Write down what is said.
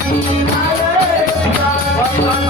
Thank you.